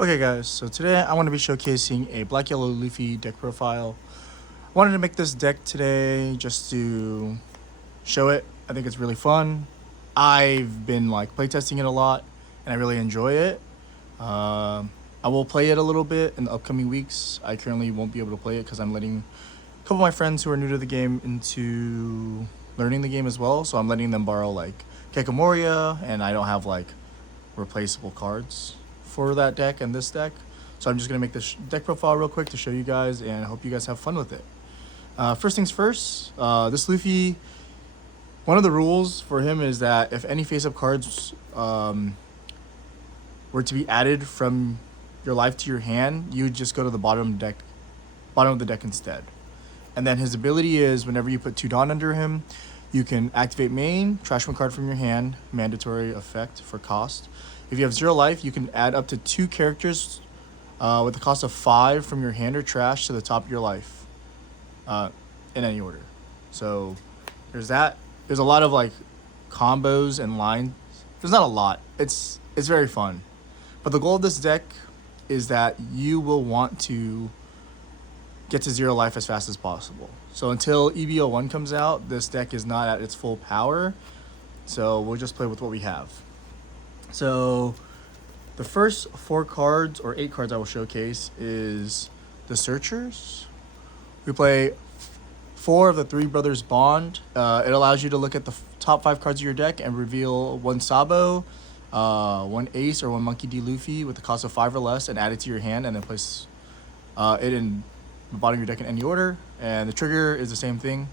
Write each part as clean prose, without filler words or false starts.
Okay guys, so today I want to be showcasing a black yellow Luffy deck profile. I wanted to make this deck today just to show it. I think it's really fun. I've been playtesting it a lot and I really enjoy it. I will play it a little bit in the upcoming weeks. I currently won't be able to play it because I'm letting a couple of my friends who are new to the game into learning the game as well. So I'm letting them borrow Goria, and I don't have replaceable cards for that deck and this deck. So I'm just going to make this deck profile real quick to show you guys, and I hope you guys have fun with it. First things first, this Luffy, one of the rules for him is that if any face-up cards were to be added from your life to your hand, you would just go to the bottom of the deck instead. And then his ability is whenever you put 2 Dawn under him, you can activate main, trash 1 card from your hand, mandatory effect for cost. If you have 0 life, you can add up to 2 characters with the cost of 5 from your hand or trash to the top of your life in any order. So there's that. There's a lot of combos and lines. There's not a lot. It's very fun. But the goal of this deck is that you will want to get to 0 life as fast as possible. So until EBO1 comes out, this deck is not at its full power. So we'll just play with what we have. So the first 4 cards or 8 cards I will showcase is the Searchers. We play 4 of the Three Brothers Bond. It allows you to look at the top 5 cards of your deck and reveal 1 Sabo, 1 Ace, or 1 Monkey D. Luffy with the cost of 5 or less and add it to your hand, and then place it in the bottom of your deck in any order. And the trigger is the same thing.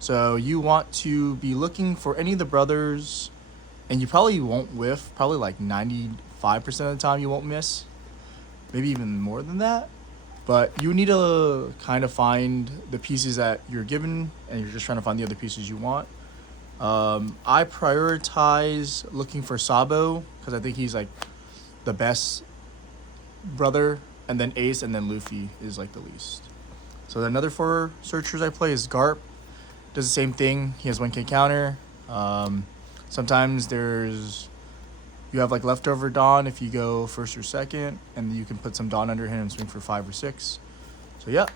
So you want to be looking for any of the brothers, and you probably won't whiff. Probably 95% of the time you won't miss. Maybe even more than that. But you need to kind of find the pieces that you're given, and you're just trying to find the other pieces you want. I prioritize looking for Sabo because I think he's the best brother, and then Ace, and then Luffy is the least. So another 4 Searchers I play is Garp. Does the same thing. He has 1K counter. Sometimes you have leftover Dawn if you go first or second, and you can put some Dawn under him and swing for 5 or 6. So yeah,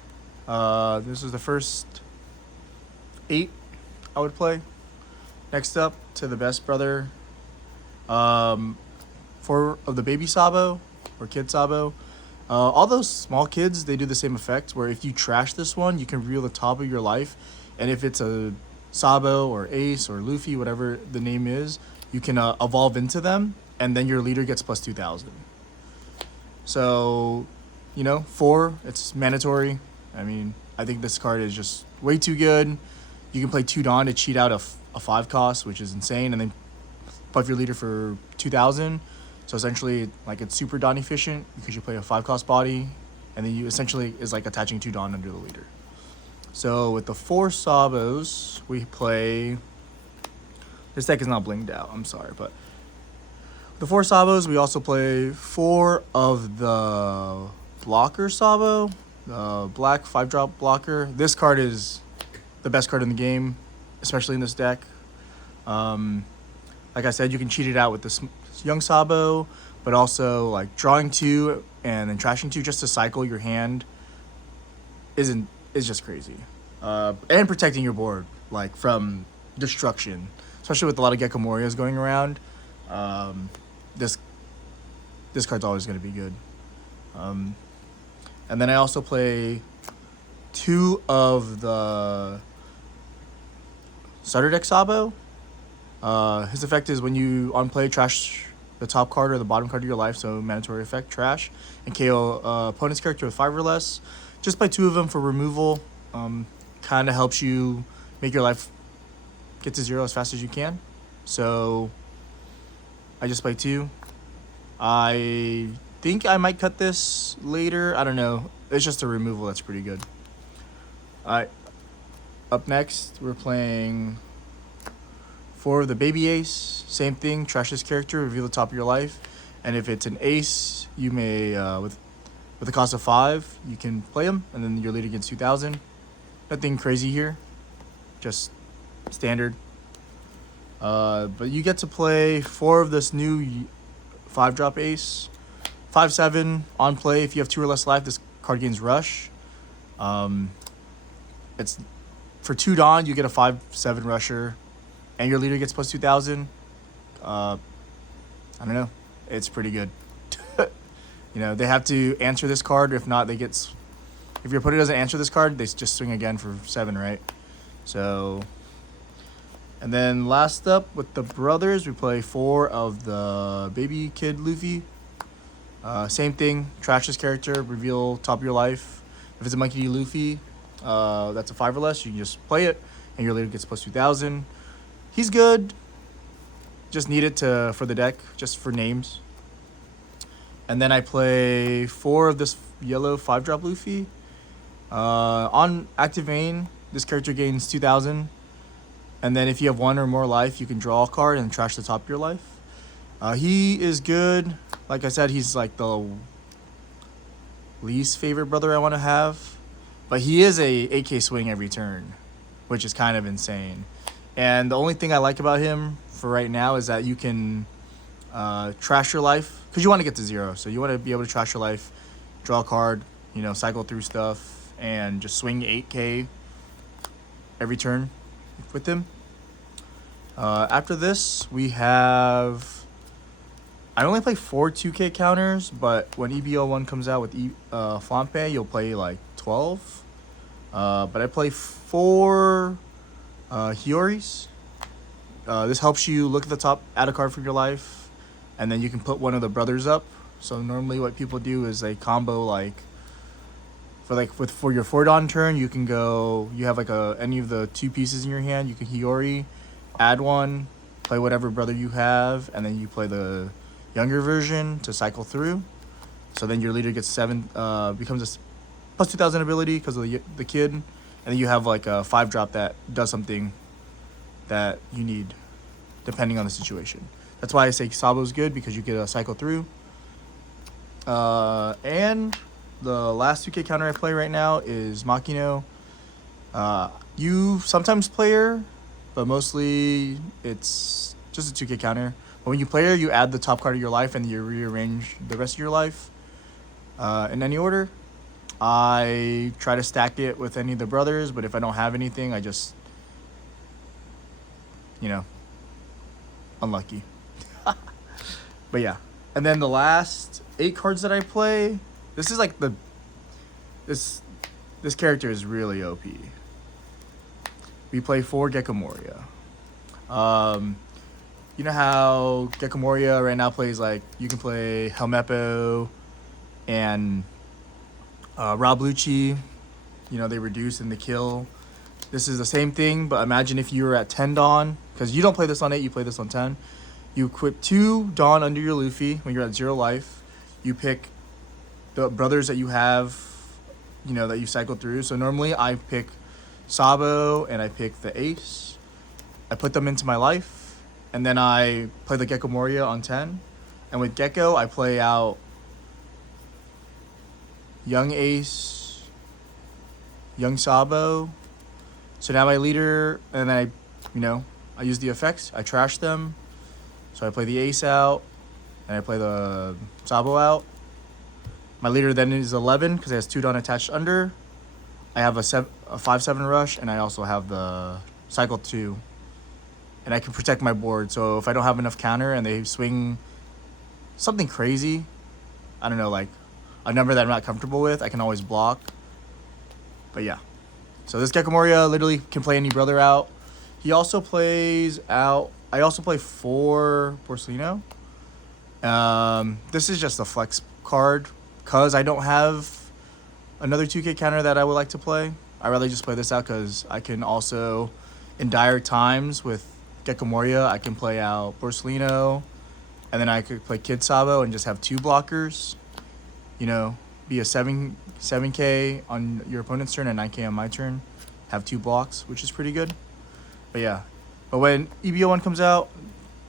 this is the first 8 I would play. Next up to the best brother, 4 of the baby Sabo or kid Sabo. All those small kids, they do the same effect where if you trash this one, you can reveal the top of your life, and if it's a Sabo or Ace or Luffy, whatever the name is, you can evolve into them, and then your leader gets plus 2,000. So, 4, it's mandatory. I mean, I think this card is just way too good. You can play 2 Dawn to cheat out a 5 cost, which is insane, and then buff your leader for 2,000. So essentially, it's super Dawn efficient because you play a 5 cost body, and then you essentially is attaching 2 Dawn under the leader. So with the 4 Sabos, we play. This deck is not blinged out. I'm sorry, but the 4 Sabos, we also play 4 of the blocker Sabo, the black 5-drop blocker. This card is the best card in the game, especially in this deck. Like I said, you can cheat it out with this young Sabo, but also drawing 2 and then trashing 2 just to cycle your hand is just crazy. And protecting your board from destruction, especially with a lot of Gecko Morias going around. This card's always going to be good. And then I also play 2 of the starter deck Sabo. His effect is when you on play, trash the top card or the bottom card of your life, so mandatory effect, trash, and KO opponent's character with 5 or less. Just play 2 of them for removal. Kind of helps you make your life get to 0 as fast as you can. So I just play 2. I think I might cut this later. I don't know. It's just a removal that's pretty good. Alright. Up next, we're playing 4 of the baby Ace. Same thing. Trash this character. Reveal the top of your life. And if it's an Ace, you may, with the cost of 5, you can play him. And then your leader gets 2,000. Nothing crazy here. Just standard. But you get to play 4 of this new 5-drop Ace. 5/7 on play. If you have 2 or less life, this card gains rush. It's for 2 Dawn, you get a 5/7 rusher, and your leader gets plus 2,000. I don't know. It's pretty good. You know, they have to answer this card. If not, if your opponent doesn't answer this card, they just swing again for 7, right? So, and then last up with the brothers, we play 4 of the baby kid Luffy. Same thing, trash this character, reveal top of your life. If it's a Monkey D. Luffy, that's a 5 or less, you can just play it, and your leader gets plus 2,000. He's good. Just need it for the deck, just for names. And then I play 4 of this yellow 5-drop Luffy. On active main, this character gains 2,000. And then if you have 1 or more life, you can draw a card and trash the top of your life. He is good. Like I said, he's like the least favorite brother I want to have. But he is a 8k swing every turn, which is kind of insane. And the only thing I like about him for right now is that you can trash your life, because you want to get to 0. So you want to be able to trash your life, draw a card, you know, cycle through stuff, and just swing 8k every turn with him. After this, we have... I only play 4 2k counters, but when EBO1 comes out with Flampe, you'll play like 12. But I play 4 Hioris. This helps you look at the top, add a card from your life, and then you can put one of the brothers up. So normally what people do is they combo for your 4 Dawn turn, you can go, you have like any of the 2 pieces in your hand, you can Hiyori, add 1, play whatever brother you have, and then you play the younger version to cycle through. So then your leader gets 7, becomes a plus 2,000 ability because of the kid, and then you have like a 5-drop that does something that you need depending on the situation. That's why I say Sabo's good, because you get a cycle through. And the last 2k counter I play right now is Machino. You sometimes play her, but mostly it's just a 2k counter. But when you play her, you add the top card of your life and you rearrange the rest of your life in any order. I try to stack it with any of the brothers, but if I don't have anything, I just, you know, unlucky. But yeah. And then the last 8 cards that I play, this is like this character is really OP. We play 4 Gecko Moria. You know how Gecko Moria right now plays, like, you can play Helmeppo and Rob Lucci. You know, they reduce and they kill. This is the same thing, but imagine if you were at 10 Dawn, because you don't play this on 8, you play this on 10. You equip 2 Dawn under your Luffy when you're at 0 life. You pick the brothers that you have, you know, that you cycle through. So normally I pick Sabo and I pick the Ace. I put them into my life, and then I play the Gecko Moria on 10. And with Gecko, I play out Young Ace, Young Sabo. So now my leader, and then I use the effects. I trash them. So I play the Ace out, and I play the Sabo out. My leader then is 11 because it has 2 Dawn attached under. I have a 5/7 rush, and I also have the cycle 2. And I can protect my board. So if I don't have enough counter and they swing something crazy, I don't know, like a number that I'm not comfortable with, I can always block. But yeah. So this Gecko Moria literally can play any brother out. He also plays out... I also play 4 Porcelino. This is just a flex card because I don't have another 2k counter that I would like to play. I'd rather just play this out because I can also, in dire times with Gecko Moria, I can play out Porcelino, and then I could play Kid Sabo and just have 2 blockers. You know, be a 7k on your opponent's turn and 9k on my turn. Have 2 blocks, which is pretty good. But yeah. But when EBO1 comes out,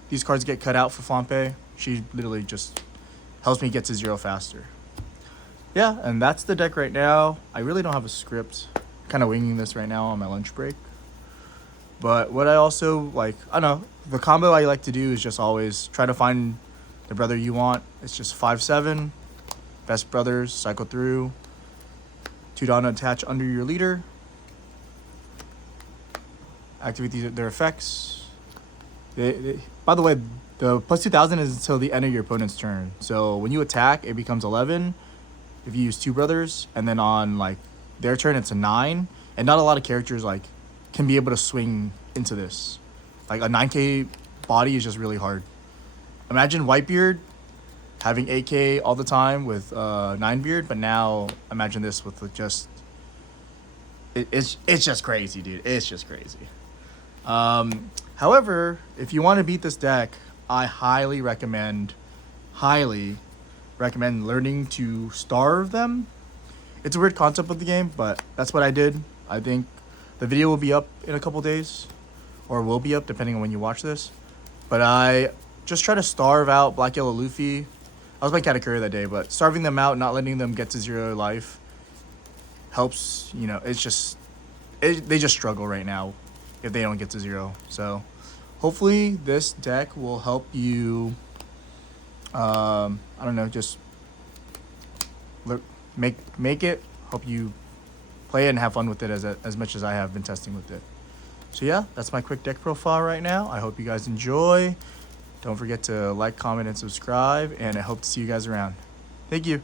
these cards get cut out for Flampe. She literally just helps me get to 0 faster. Yeah, and that's the deck right now. I really don't have a script. Kind of winging this right now on my lunch break. But what I also like, I don't know, the combo I like to do is just always try to find the brother you want. It's just 5/7. best brothers, cycle through. 2 Donna attach under your leader. Activate their effects. By the way, the plus 2000 is until the end of your opponent's turn. So when you attack, it becomes 11 if you use 2 brothers, and then on like their turn, it's a 9. And not a lot of characters like can be able to swing into this. Like a 9k body is just really hard. Imagine Whitebeard having 8k all the time with 9beard, but now imagine this with just it's just crazy, dude. It's just crazy. However, if you want to beat this deck, I highly recommend learning to starve them. It's a weird concept of the game, but that's what I did. I think the video will be up in a couple days, or will be up depending on when you watch this. But I just try to starve out Black Yellow Luffy. I was playing Katakuri that day, but starving them out, not letting them get to 0 life helps. You know, it's just they just struggle right now if they don't get to 0. So hopefully this deck will help you. I don't know, just make it. Hope you play it and have fun with it as much as I have been testing with it. So yeah, that's my quick deck profile right now. I hope you guys enjoy. Don't forget to like, comment, and subscribe, and I hope to see you guys around. Thank you.